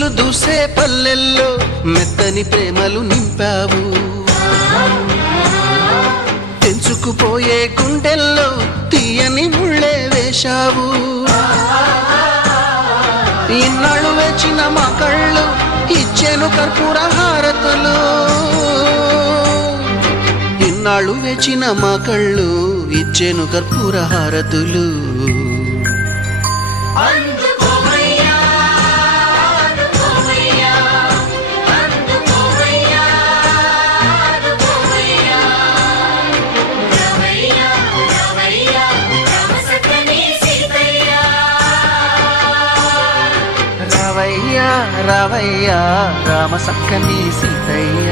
వెలుగులు దూసే పల్లెల్లో మెత్తని ప్రేమలు నింపావు. తెంచుకుపోయే గుండెల్లో తీయని ముళ్ళే వేశావు. ఇన్నాళ్ళు వేచిన మా కళ్ళు ఇచ్చేను కర్పూర హారతులు. ఇన్నాళ్ళు వేచిన మా కళ్ళు ఇచ్చేను కర్పూర హారతులు. రావయ్యా రావయ్యా రామ సక్కని సీతయ్య.